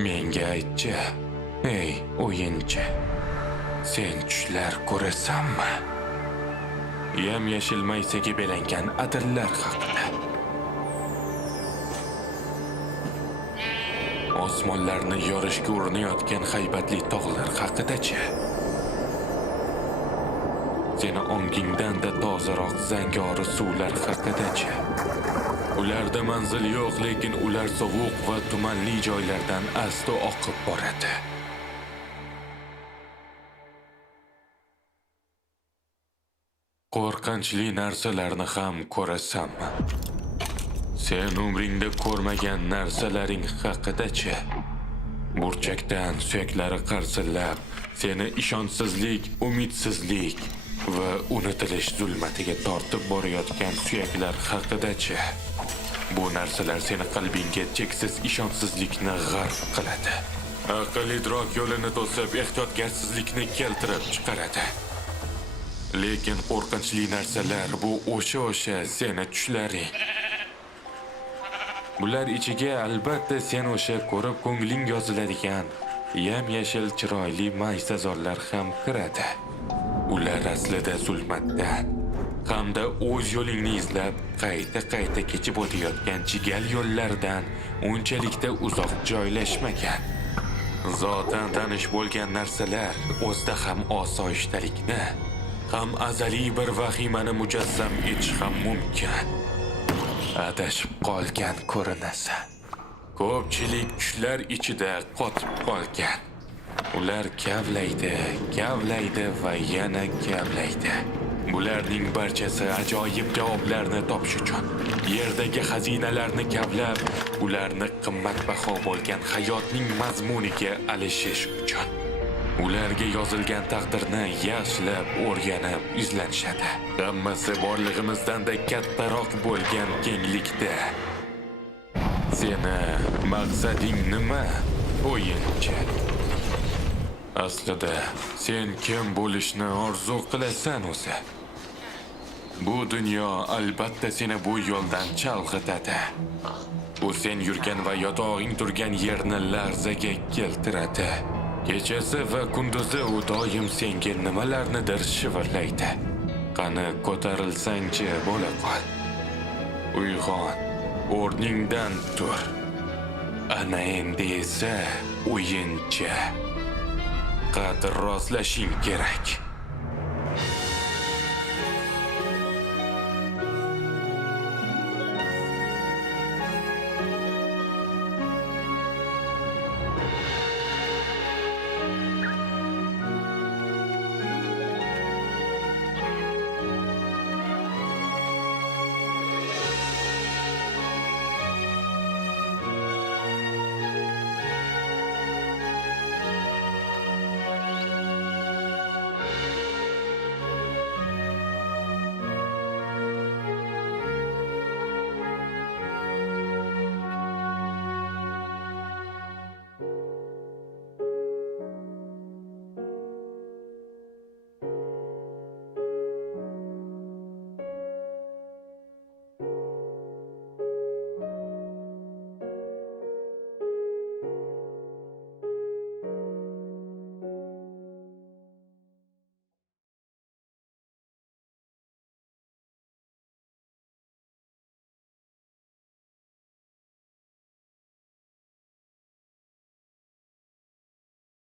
Menga aytchi, ey o'yinchi, sen tushlar ko'rasanmi? Yam-yashil maysaga belangan adirlar haqida. Osmonlarni yorishga urinayotgan haybatli tog'lar haqida-chi? Seni ongingdan-da tozaroq zangori suvlar haqida-chi? Ularda manzil yo'q, lekin ular sovuq va tumanli joylardan asta oqib boradi. Qo'rqinchli narsalarni ham ko'rasanmi? Sen umringda ko'rmagan narsalaring haqida-chi? Burchakdan suyaklari qarsillab, seni ishonchsizlik, umidsizlik va unutilish zulmatiga tortib borayotgan suyaklar haqida-chi? Bu narsalar seni qalbingga cheksiz ishonchsizlikni g'arq qiladi. Aql idrok yo'lini to'sib, ehtiyotgarsizlikni keltirib chiqaradi. Lekin qo'rqinchli narsalar bu o'sha seni tushlaring. Bular ichiga albatta sen o'sha ko'rib ko'ngling yoziladigan yam-yashil chiroyli maysazorlar ham kiradi. Ular aslida zulmatdan hamda o'z yo'lingni izlab qayta kechib o'tayotgan chigal yo'llardan unchalikda uzoq joylashmagan. Zotan tanish bo'lgan narsalar o'zida ham osoyishtalikni, ham azaliy bir vahimani mujassam etish ham mumkin. Adashib qolgan ko'rinasan. Ko'pchilik tushlar ichida qotib qolgan. Ular kavlaydi va yana kavlaydi. Bularning barchasi ajoyib javoblarni topish uchun, yerdagi xazinalarni kavlab, ularni qimmatbaho bo'lgan hayotning mazmuniga alishish uchun. Ularga yozilgan taqdirni yaxshilab o'rganib izlanishadi. Hammasi borlig'imizdan-da kattaroq bo'lgan kenglikda. Seni maqsading nima, o'yinchi? Aslida sen kim bo'lishni orzu qilasan o'zi? Bu dunyo albatta seni bu yo'ldan chalg'itadi. U sen yurgan va yotog'ing turgan yerni larzaga keltiradi. Kechasi va kunduzi u doim senga nimalarnidir shivirlaydi. Qani ko'tarilsang-chi, bo'la qol. Uyg'on, o'rningdan tur. Ana endi esa o'yinchi. Qadr rostlashing kerak.